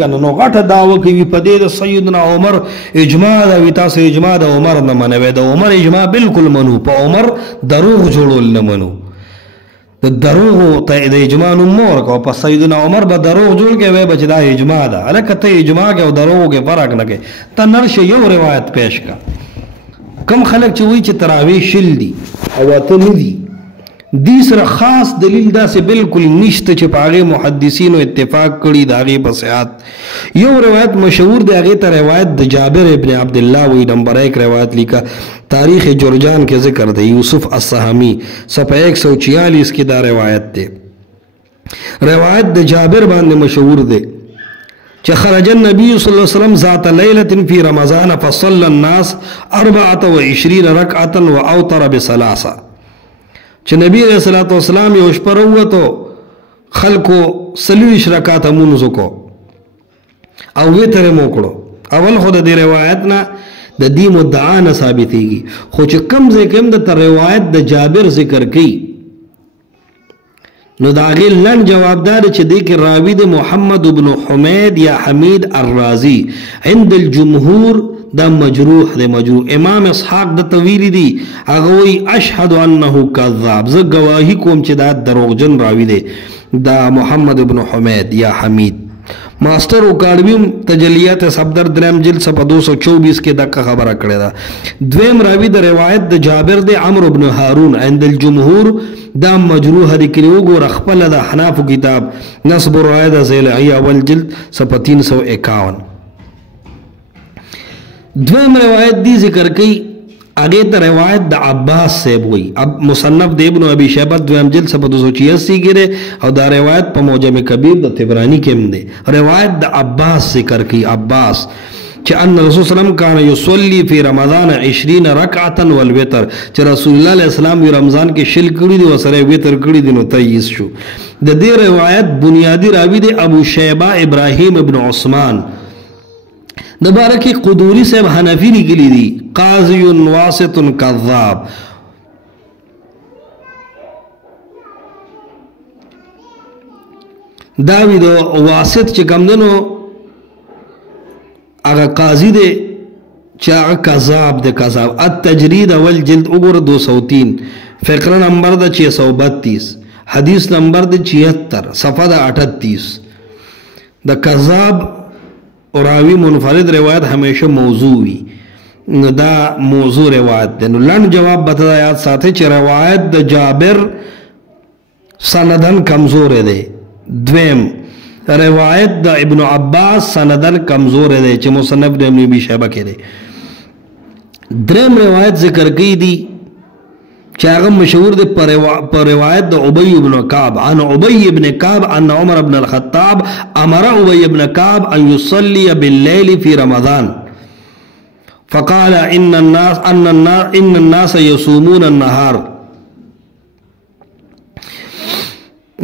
کنه نو غټه دعوه کوي په دې د سیدنا عمر اجماع دا وی تاسو اجماع د عمر نه منوي د عمر اجماع بالکل منو په عمر دروغ جوړول نه منو د دروغ ته د اجماع نو مور کو په سیدنا عمر به دروغ جوړ کې وای بچ دا اجماع ده الکه ته اجماع کې او دروغ کې فرق نه کوي ته نرشه یو روایت پیش کا کم خلک چې وی چې تراوی شل دي او ته نه دي دی سره خاص دلیل دا سے بالکل نشته چې پاغه محدثینو اتفاق کړي دا غي په صحت یو روایت مشهور دی هغه ته روایت د جابر ابن عبد الله وی نمبر 1 روایت لیکا تاریخ جرجان کے ذکر دے یوسف السہمی صفحہ 146 کی دا روایت دے روایت د جابر باندې مشهور دے چې خرج النبي صلی الله علیه وسلم ذات ليله في رمضان فصلى الناس 24 ركعه واوتر بثلاثه چې نبی علیہ الصلوۃ والسلام یو شپه وروته خلکو 30 رکعات مونږ کو او وتر مو کړو اول خو د روایت نه د دې مدعا نه ثابتېږي خو چې کم ځای کم د روایت د جابر ذکر کړي نو دا غي لن جوابدار چې د کې راوی د محمد ابن حمید یا حمید الرازی عند الجمهور دا مجروح د مجروح امام اسحاق د طویل دی هغه وی اشهد انه کذاب ز گواہی کوم چې دا دروغجن راوی دی دا محمد ابن حمید یا حمید ماسٹر اکاڈمیم تجلیات صفدر درم جلد صفحہ 224 کے دقا خبرہ کردے دا دویم راوی دا روایت دا جابر دے عمرو بن حارون عند الجمهور دا مجروح دی کلیوگو رخپل دا حناف کتاب نصب روایت زیلعی اول جلد صفحہ 351 دویم روایت دی ذکر کی آگے تا روایت دا عباس سیب ہوئی اب مصنف دا ابن ابی شیبت دویم جلد صفحہ 286 گرے اور دا روایت پا موجم کبیر دا تبرانی کم دے روایت دا عباس ذکر کی عباس چھ ان رسول صلی اللہ علیہ وسلم کانا یصلی فی رمضان 20 رکعتا والوتر چھ رسول اللہ علیہ السلام بھی رمضان کے شل کری دی وسرے ویتر کری دی نو تیس شو دا دے روایت بنیادی راوی دے ابو شیبہ ابراہیم ابن عثمان دبارکی قدوری صاحب حنفی نکلی دی قاضی واسط کذاب داوی دو واسط چکم دنو اگا قاضی دے چاگا کذاب دے کذاب التجرید اول جلد اگر 203 فقرہ نمبر دا 632 حدیث نمبر دا 76 صفحہ دا 38 دا کذاب راوی منفرد روایت ہمیشہ موضوعی دا موضوع روایت دے نو لن جواب بتا یاد ساتھے چھ روایت دا جابر سندن کمزور دے دویم روایت دا ابن عباس سندن کمزور دے چھ مصنف دے ابن ابی شیبہ کے دے درم روایت ذکر کی دی چاگم مشہور دے پر روایت دا عبی ابن کعب عن عبی ابن کعب ان عمر ابن الخطاب امر عبی ابن کعب ان یصلی باللیل فی رمضان فقال ان الناس یصومون النهار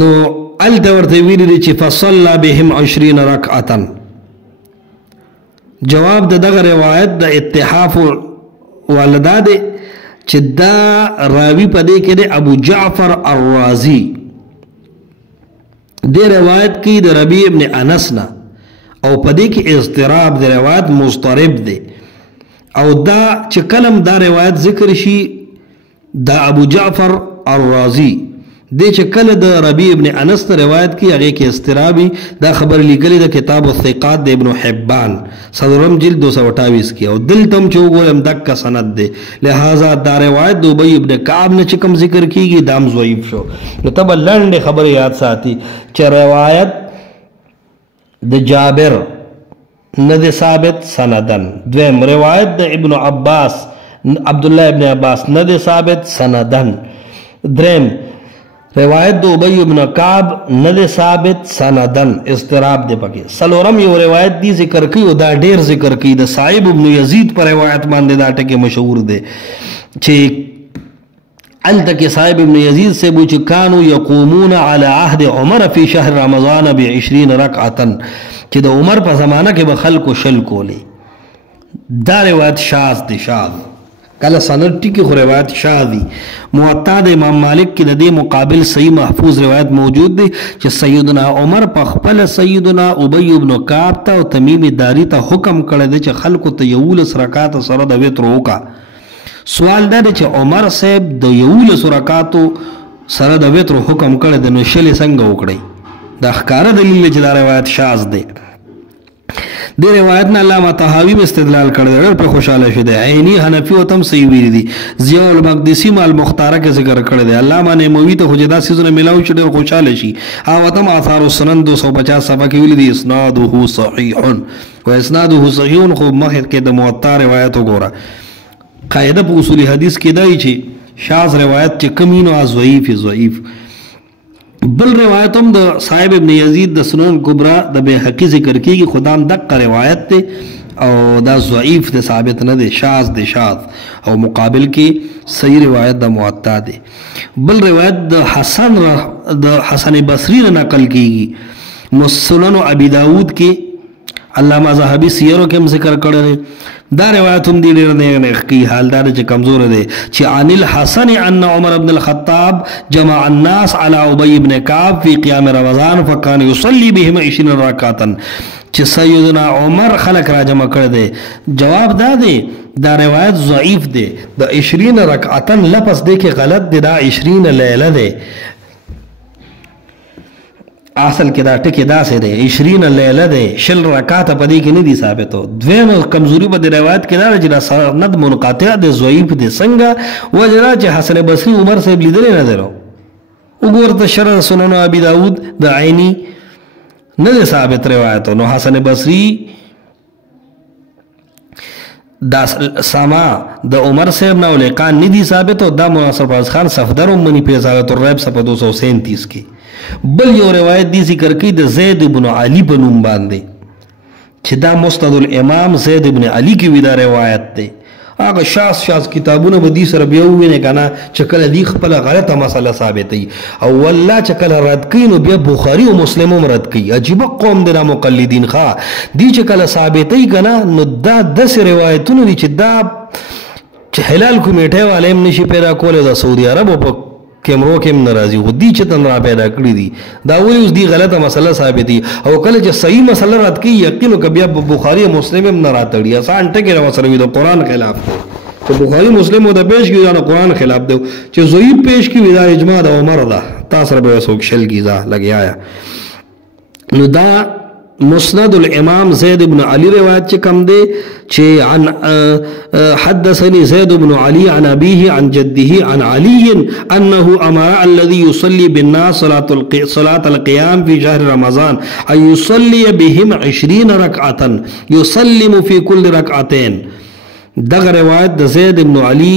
نو التورتی ویلی دی چی فصلا بهم 20 رکعتا جواب دا دغه روایت دا اتحاف والدا دے چی دا راوی پا دے کے دے ابو جعفر الرازی دے روایت کی دا ربی ابن انسنا او پا دے کی اضطراب دے روایت مضطرب دے او دا چی کلم دا روایت ذکر شی دا ابو جعفر الرازی دے چی کل دا ربی ابن انس دا روایت کی اگے کی اضطرابی دا خبر لکلی دا کتاب الثقات دا ابن حبان صدرم جلد 228 کی او دل تم چوگو امدک کا سند دے لہذا دا روایت دا عبی ابن کعب نے چکم ذکر کی گی دام ضعیف شو نتبا لنڈ خبر یاد ساتی چی روایت دا جابر ند ثابت سندن دویم روایت دا ابن عباس عبداللہ ابن عباس ند ثابت سندن درم روایت دو عبی ابن کعب ند ثابت سندن اضطراب دے پکی سلورم یو روایت دی ذکر کی و دا دیر ذکر کی دا صاحب ابن یزید پر روایت ماندے دا ٹکے مشہور دے چھے التکی صاحب ابن یزید سے بوچھ کانو یقومون علی عہد عمر فی شہر رمضان بی 20 رکعتا چھے دا عمر پا زمانہ کے بخلق و شل کو لے دا روایت شاذ دے شاذ کله سند ټکی خو روایت شاذ دي. موطا د امام مالک کې د دې مقابل صحیح محفوظ روایت موجود دی چې سیدنا عمر په خپل سیدنا ابی ابن کعب ته او تمیم داری ته حکم کړی دی چې خلکو ته 11 رکعات سره د وتر وکړه. سوال دا دی چې عمر صاحب د 11 رکعاتو سره د وتر حکم کړی دی نو شل څنګه وکړي؟ دا ښکاره دلیل چې دا روایت شاذ دی. دې روایت نه علامه طحاوی استدلال کړی دی، په خوشاله شه دی. عینی حنفی او تم صحیح ویلي دي. ضیاء المقدسی مال مختاره کې ذکر کړی دی. علامه نووي ته حجدا سيزونه ملاوي چې ډېر خوشاله شي. او تم آثار السنن 250 صفحه کې ویلي دي اسناده صحیح و اسناده صحیح. خو مخکې کې د موطا روایت وګوره. قاعده په اصول حدیث کې دی چې شاذ روایت چې کمینو ضعیف. بل روایت هم د صاحب ابن یزید د سنن کبرا د بیهقی ذکر کیږي، خدام دقه روایت ته او دا ضعیف د ثابت نه دی، شاذ دی شاذ. او مقابل کې صحیح روایت د موطا دی. بل روایت د حسن بصری نه نقل کیږي، مسنن ابي داود کې علامه ذهبی سیرو کې هم ذکر کړی. دا روایت هم دی ډېر نه کی حال دار چې کمزور دی چې عن الحسن ان عمر بن الخطاب جمع الناس على ابي بن كعب في قيام رمضان فكان يصلي بهم 20 ركعه چې سیدنا عمر خلق را جمع کړ دی. جواب دا دی دا روایت ضعیف دی. د 20 رکعتن لفظ دی کې غلط دی، دا 20 لیله دی. اصل کې دا ټکی داسې دی 20 لیله دی، شل رکعات په دې کې نه دي ثابتو. دویم کمزوري په روایت کې دا چې دا سند منقطع دی، ضعیف دی. څنګه وجه چې حسن بصری عمر صاحب لیدل نه درو. وګورته شرح سنن ابي داود د عینی نه دی ثابت روایت. نو حسن بصری دا سما د عمر صاحب نه لقان نه دي ثابت. او دا مناصر فاز خان صفدر منی په رسالت الرب صفحه 237 کې. بل یو روایت دی ذکر کی د زید ابن علی په نوم باندې چې دا مسند الامام زید ابن علی کی وی دا روایت دی. هغه شاذ کتابونه به دي سره بیا ویني کنه چې کله دی خپل غلطه مسله ثابتي او والله چې کله رد کین او بیا بخاری او مسلم هم رد کوي. عجیب قوم د مقلدین ښا دی چې کله ثابتي کنه نو دا د روایتونو دي چې دا چې حلال کمیټه والے هم نشي پیدا کولای د سعودي عربو په کیمرو کې ناراضي خو دي چې تن را پیدا کړی دي. دا ولې اوس دی غلطه مسله ثابتي او کله چې صحیح مسله رات کی یقینو کبي بخاری او مسلم هم نه راتړي. آسان ټکی را وسره وي د قران خلاف دی چې بخاری مسلم او د پیش کی دا قران خلاف دی چې ضعیف پیش کی ودا اجماع د عمر ده تاسو به وسوک شل کیزا لګیا. نو دا مسند الامام زید بن علی روایت چې کم دی چې عن حدثني زید بن علي عن ابيه عن جده عن علي انه امر الذي يصلي بالناس صلاه القيام في شهر رمضان ان يصلي بهم 20 ركعه يسلم في كل ركعتين. دغه روایت د زید بن علی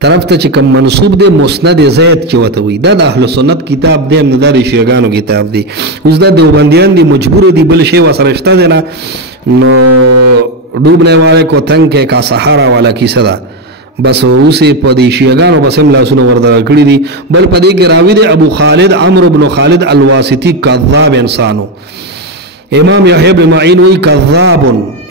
طرف ته چې کوم منسوب دی مسند زید چې وته وي دا د اهل سنت کتاب دی، نه د شیعاګانو کتاب دی. اوس د دیوبندیان دی مجبور دی بل شی وسره شته دی نه. نو ډوبنے والے کو تنگ کې کا سہارا والا کیسه ده بس اوسه په دې شیعاګانو بس هم لاسونه وردا کړی دي. بل په دې کې راوی دی ابو خالد عمرو بن خالد الواسطی کذاب انسانو. امام یحیی بن معین وی کذاب.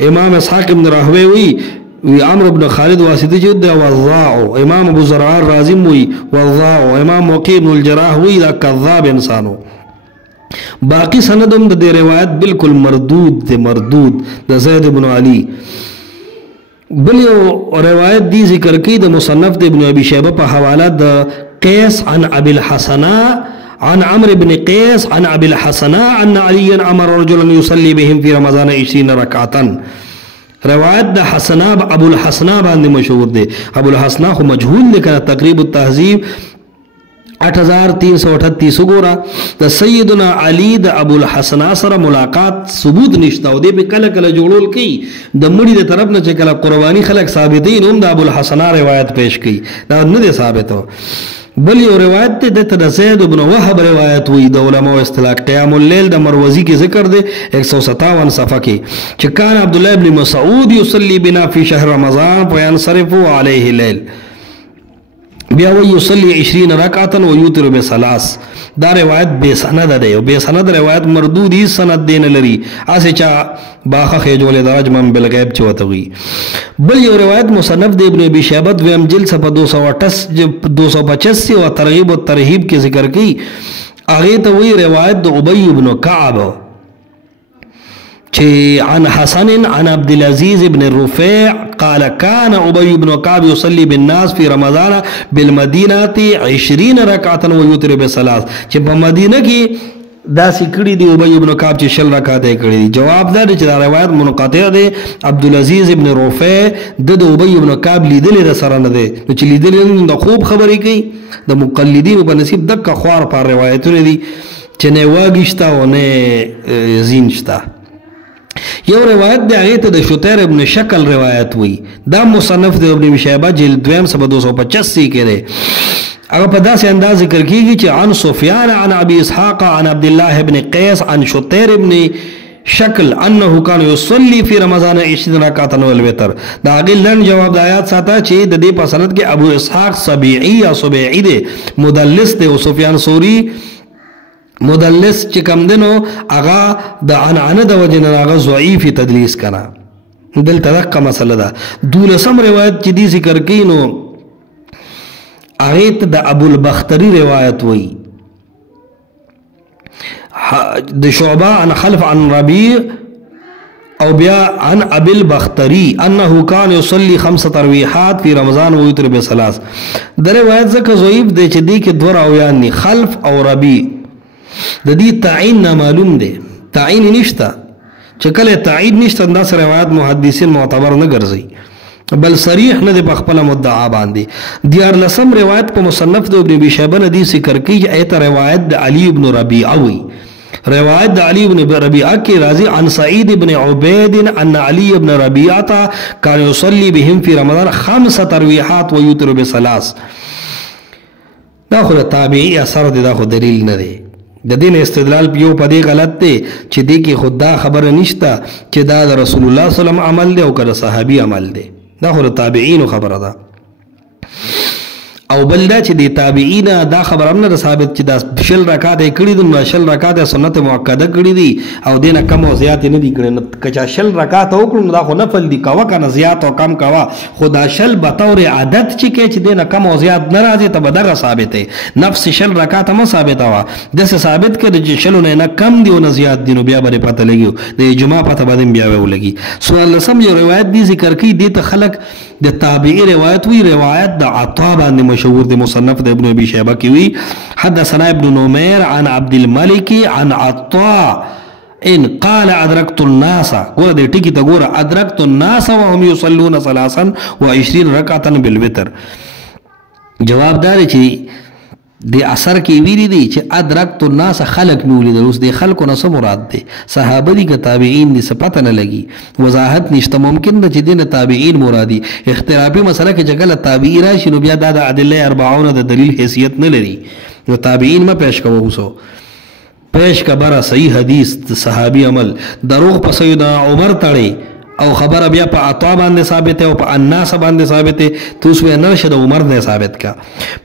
امام اسحاق بن راهوی وی عمرو بن خالد واسطی چې د وضاع. امام ابو زرع الرازی وی وضاع. امام وقی بن الجراح وی دا کذاب انسانو. باقی سندم د روایت بالکل مردود دی، مردود د زید بن علی. بل یو روایت دی ذکر کی د مصنف د ابن ابي شيبه په حواله د قيس عن ابي الحسناء عن عمرو بن قيس عن ابي الحسناء ان عليا امر رجلا يصلي بهم في رمضان 20 ركعه. روایت د حسنا ابو الحسناء باندې مشهور دی. ابو الحسناء خو مجهول دی کنه. تقریب التهذیب 8338 وګورا. د سیدنا علی د ابو الحسناء سره ملاقات ثبوت نشته او دی په کله کله جوړول کی د مړي د طرف نه چې کله قربانی خلق ثابتین هم د ابو الحسناء روایت پیش کی دا نه دی ثابتو. بل یو روایت ته د زید بن وهب روایت وی د علماء اصطلاح قیام الليل د مروزی کې ذکر دی 157 صفحه کې چې کان عبد الله ابن مسعود يصلي بنا في شهر رمضان فينصرف عليه الليل بیا وی يصلي 20 ركعه ويوتر بثلاث. دا روایت بے سند دی او بے سند روایت مردود هیڅ سند دی نه لري اسې چا باخه خېجولې د رجم بالغیب چې ورته وي. بل یو روایت مصنف د ابن ابي شيبه دویم جلد صفحه 285 او ترغیب و ترهیب کې ذکر کړي. هغه ته وی روایت د ابي بن كعب عن حسن عن عبد العزيز بن الرفيع قال كان أبي بن كعب يصلي بالناس في رمضان بالمدينة 20 ركعة ويوتر بثلاث. چې په مدینه کې داسې کړي دي ابي بن كعب چې 20 رکعات یې کړي دي. جواب دا دی چې دا روایت منقطع دی. عبد العزيز بن رفيع د ابي بن كعب لیدلې د سره نه دی نو چې لیدلې د خوب خبرې کوي. د مقلدینو په نصیب دغه خوار پر روایتونه دي چې نه واګشتا او نه زین شتا. یو روایت دی هغه ته د شتیر ابن شکل روایت وی. دا مصنف د ابن شیبه جلد دویم صفحه 285 کې دی. هغه په داسې انداز ذکر کیږي چې عن سفیان عن ابي اسحاق عن عبد الله بن قيس عن شتیر ابن شکل انه كان يصلي في رمضان 20 ركعه والوتر. دا هغه لن جواب د آیات ساته چې د دې په سند کې ابو اسحاق سبيعي یا سبيعي دی مدلس دی او سفیان ثوري مدلس چې کم دنو هغه د عنعنه د وجه نه هغه ضعیف تدلیس کنا. دلته دغه مسله ده. دولسم روایت چې دی ذکر کړي نو هغه ته د ابو البختري روایت وی د شعبه عن خلف عن ربيع او بیا عن ابي البختري انه كان يصلي 5 تراويحات في رمضان ويوتر بثلاث. د روایت ځکه ضعیف دی چې دی کې دوه راویان خلف او ربيع د دې تعین معلوم دی. تعین نشته چې کله تعین نشته دا روایت محدثین معتبر نه ګرځي بل صریح نه دی په خپل مدعا باندې. دیار لسم روایت په مصنف د ابن ابي شيبه نه دی ذکر کیږي ایت روایت د علي ابن ربيعه وی. روایت د علي ابن ربيعه کې راځي عن سعيد بن عبيد ان علي ابن ربيعه كان يصلي بهم في رمضان 5 تراويحات ويوتر بثلاث. دا خو تابعي اثر دی دا خو دلیل نه دی. د دین استدلال یو په دې غلط دی چې دې کې خدا خبره نشته چې دا د رسول الله صلی الله علیه وسلم عمل دی او کله صحابي عمل دی. دا خو تابعین خبره ده. او بل دا چې د تابعین دا خبره هم نه ثابت چې دا 20 رکعات یې کړي دي نو 20 رکعات سنت مؤکده کړي دي او دینه کم او زیات نه دي کړي. نو کچا 20 رکعات وکړو دا خو نفل دي کوا کنه زیات او کم کوا خدا شل به تور عادت چې کې چې دینه کم او زیات نه راځي ته بدغه ثابت دی. نفس 20 رکعات هم ثابت وا د ثابت کړي چې شلو نه کم دی او نه زیات دي نو بیا به پته لګي د اجماع پته باندې بیا ولګي. سوال لسم یو روایت دی ذکر کړي دي ته خلق د تابعی روایت وی. روایت د عطا باندې مشهور دی مصنف د ابن ابي شيبه کې وی. حدثنا ابن نمير عن عبد الملك عن عطاء ان قال ادركت الناس ګوره دې ټکی ته ګوره ادركت الناس وهم يصلون 23 ركعه بالوتر. جواب دار چې د اثر کې ویری دي چې ادركت الناس خلق مولد اوس د خلکو نه څه مراد دي صحابه دي که تابعین دي څه پته نه لګي وضاحت نشته. ممکن ده چې دینه تابعین مرادي اختلافي مسله کې چې کله تابعی راشي نو بیا د ادله 40 د دلیل حیثیت نه لري نو تابعین ما پیش کوو اوسو پیش کبره صحیح حدیث صحابي عمل دروغ په سیدنا عمر تړي او خبر بیا په عطا باندې ثابت او په الناس باندې ثابت تو اوس نه شد عمر نه ثابت کا.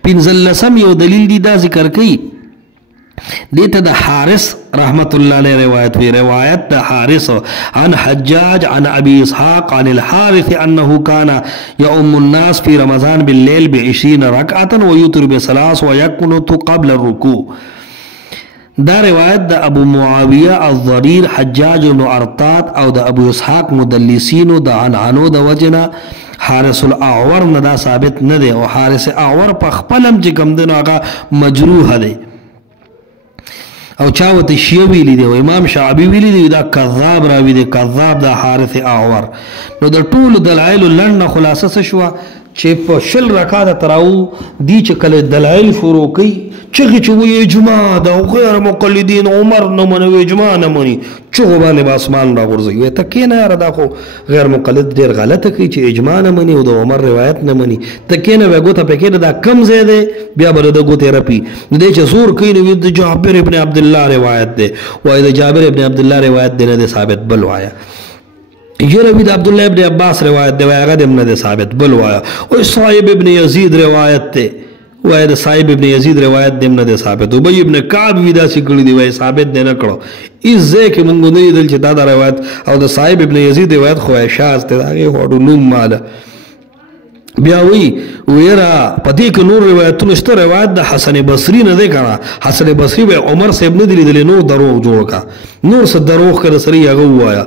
پنځلسم یو دلیل دی دا ذکر کړي دیته د حارث رحمت الله علیه روایت وی. روایت د حارث عن حجاج عن ابي اسحاق عن الحارث انه كان يؤم الناس في رمضان بالليل ب20 ركعه ويوتر بثلاث ويقنط قبل الركوع. دا روایت د ابو معاویه الضریر حجاج بن ارطاط او د ابو اسحاق مدلسینو د عنعنو د وجنه حارث الاعور نه دا ثابت نه دی او حارث اعور په خپلم چې کوم دنو هغه مجروح دی او چاوته شیعه ویلی دی او امام شعبی ویلی دی دا کذاب راوی دی کذاب دا حارث اعور. نو د ټول دلایل لړنه خلاصه شو چې په 20 رکعات تراو دی چې کله دلایل شروع کوي چې وی اجماع دا غیر مقلدین عمر نه منوي اجماع نه مني چغه باندې اسمان را غورځي وي ته کینه را دا خو غیر مقلد ډیر غلطه کوي چې اجماع نه مني او د عمر روایت نه مني ته کینه وګوته پکې دا کم زیاده بیا بل د ګوته رپی دې چې زور کوي نو د جابر ابن عبد الله روایت ده وای د جابر ابن عبد الله روایت ده نه ثابت بل وایا یره د عبد الله ابن عباس روایت ده هغه د نه ثابت بل وایا او صاحب ابن یزید روایت ده وای د صاحب ابن یزید روایت دیم نه ثابت ابی ابن کعب وی دا سکړی دی وای ثابت نه کړو از ځکه مونږ نه دل چې دا روایت او د صاحب ابن یزید روایت خو شاذ ته هغه هډو نوم مال بیا وی ویرا پدې کې نور روایتونه شته روایت د حسن بصری نه دی کنه حسن بصری به عمر صاحب نه دی نور دروغ جوړ کا نور څه دروغ کړه سری هغه وایا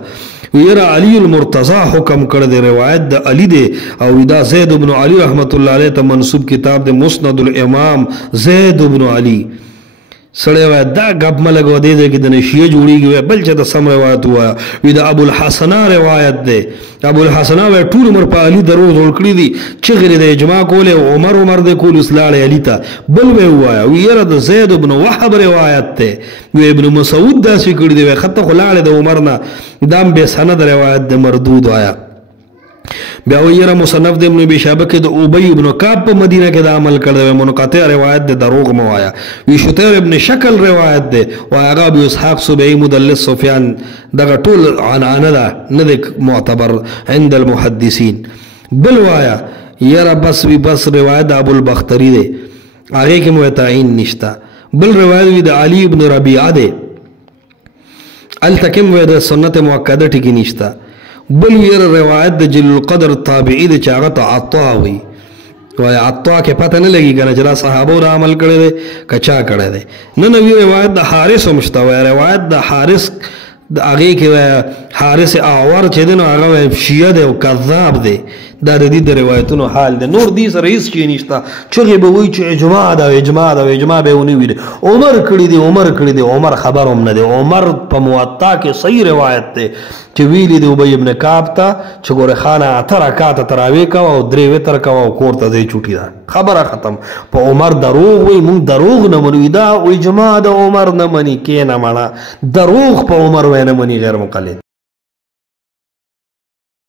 ویرا علی المرتضی حکم کړ دی روایت د علی دی او دا زید بن علی رحمت الله علیه ته منسوب کتاب د مسند الامام زید بن علی سړی وای دا غب ملګو دی کې د نشیه جوړیږي بل چې د سم روایت وایا وی دا ابو الحسن روایت دی ابو الحسن وای ټول عمر په علی دروغ جوړ کړی دي چې غیر د اجماع کوله عمر د کول اسلام علی ته بل وی وایا ویرا د زید بن وهب روایت ته وی ابن مسعود دا څه کړی دی خطه خلاله د عمر نه دام به سند روایت د مردود وایا بیا ویرا مصنف د ابن ابي شيبه کې د ابي ابن کعب په مدینه کې د عمل کړی منقطع روایت د دروغ موایا وی شتیر ابن شکل روایت ده او هغه ابو اسحاق سبعي مدلس سفيان دغه ټول عنانه ده نه معتبر عند المحدثين بل وایا یرا بس روایت ابو البختري ده هغه کې متعین نشتا بل روایت د علي ابن ربيعه ده التکم و د سنت مؤکده ټکی نشتا بل ویر روایت د جل القدر تابعی د چاغت عطا وی وای عطا کې پته نه لګی کنه چې صحابه را عمل کړي دي کچا کړي دي نه نو روایت د حارث مشتوی روایت د حارث د هغه کې حارث اعور چې دنو هغه شیعه دی او کذاب دی دا د دې د روایتونو حال دی نور دې سره هیڅ شي نشته چې به وای چې اجماع به ونی ویل عمر کړي دي عمر خبر هم نه دی عمر په موطا کې صحیح روایت دی چې ویلی دی ابی ابن کعب ته چې ګوره خانه اته رکعات تراوی کا او درې وتر کا او کور ته دی چوټی دا خبره ختم په عمر دروغ وای مونږ دروغ نه منو دا او اجماع د عمر نه منی کې نه معنا دروغ په عمر وای نه منی غیر مقلد